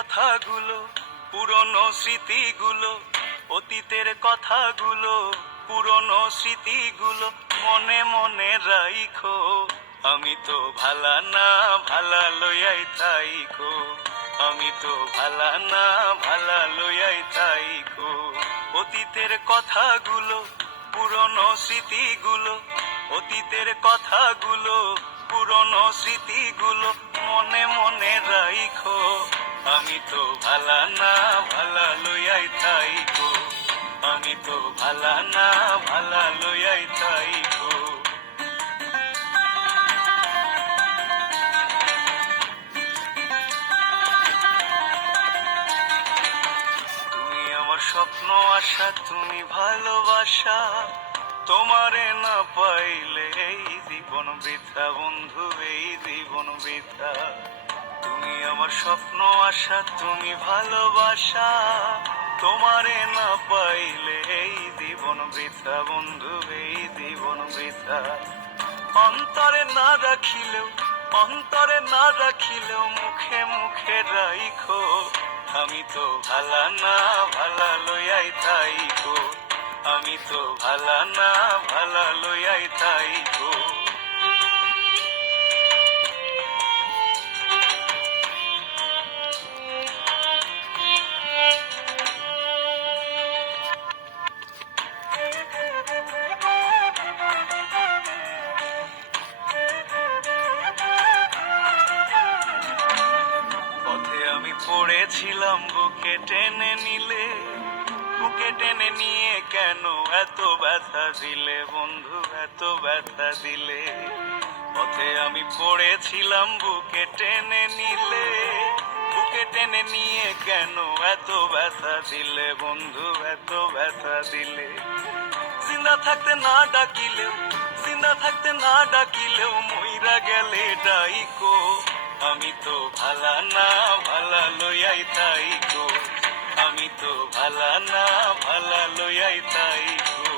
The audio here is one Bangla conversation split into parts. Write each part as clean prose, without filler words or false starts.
কথাগুলো, পুরনো স্মৃতিগুলো, অতীতের কথাগুলো, পুরনো স্মৃতিগুলো মনে মনে রাইখো। আমি তো ভালা না ভালা লইয়াই থাইকো, আমি তো ভালা না ভালা লইয়াই থাইকো। অতীতের কথাগুলো, পুরনো স্মৃতিগুলো, অতীতের কথাগুলো, পুরনো স্মৃতিগুলো মনে মনে রাইখো। আমি তো ভালা না ভালা লইয়াই থাইকো, আমি তো ভালা না ভালা লইয়াই থাইকো। তুমি আমার স্বপ্ন আশা, তুমি ভালোবাসা, তোমারে না পাইলে এই জীবন বৃথা বন্ধু, এই জীবন বৃথা। তুমি আমার স্বপ্ন আশা, তুমি ভালোবাসা, তোমারে না পাইলে এই জীবন বৃথা বন্ধু, এই জীবন বৃথা। অন্তরে না রাখিলেও, অন্তরে না রাখিলেও মুখে মুখে রাইখো। আমি তো ভালা না ভালা লইয়াই থাইকো, আমি তো ভালা না ভালা লইয়াই থাইকো। পথে আমি পড়েছিলাম, বুকে টেনে নিলে, বুকে টেনে নিয়ে কেন এত ব্যথা দিলে বন্ধু, এত ব্যথা দিলে। পথে আমি পড়েছিলাম, বুকে টেনে নিলে, বুকে টেনে নিয়ে কেন এত ব্যথা দিলে বন্ধু, এত ব্যথা দিলে। জিন্দা থাকতে না ডাকিলেও, জিন্দা থাকতে না ডাকিলেও মইরা গেলে ডাইকো। আমি তো ভালা না ভালা লইয়াই থাইকো, আমি তো ভালা না ভালা লইয়াই থাইকো।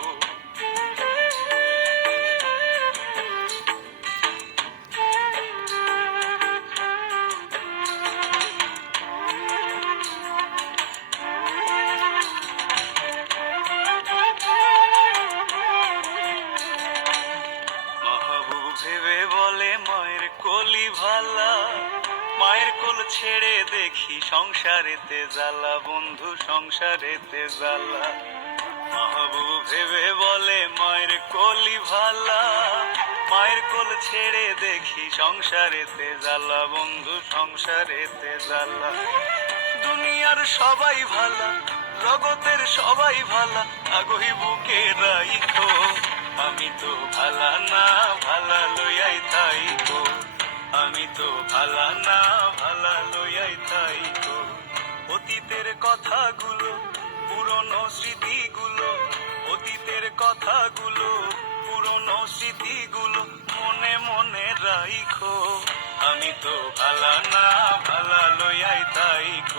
মাহবুব ভেবে বলে মায়ের কোলি ভালা, মায়ের কোল ছেড়ে দেখি সংসারেতে জ্বালা বন্ধু, সংসারেতে জ্বালা। মাহবুব ভেবে বলে মায়ের কোলি ভালা, মায়ের কোল ছেড়ে দেখি সংসারেতে জ্বালা বন্ধু, সংসারেতে জ্বালা। দুনিয়ার সবাই ভালা, জগতের সবাই ভালা, আগই বুকে রাইখো। আমি তো ভালা না ভালা লইয়াই থাইকো, আমি তো ভালা না ভালা লইয়াই থাইকো। অতীতের কথাগুলো, পুরনো স্মৃতিগুলো, অতীতের কথাগুলো, পুরনো স্মৃতিগুলো মনে মনে রাইখো। আমি তো ভালা না ভালা লইয়াই থাইকো।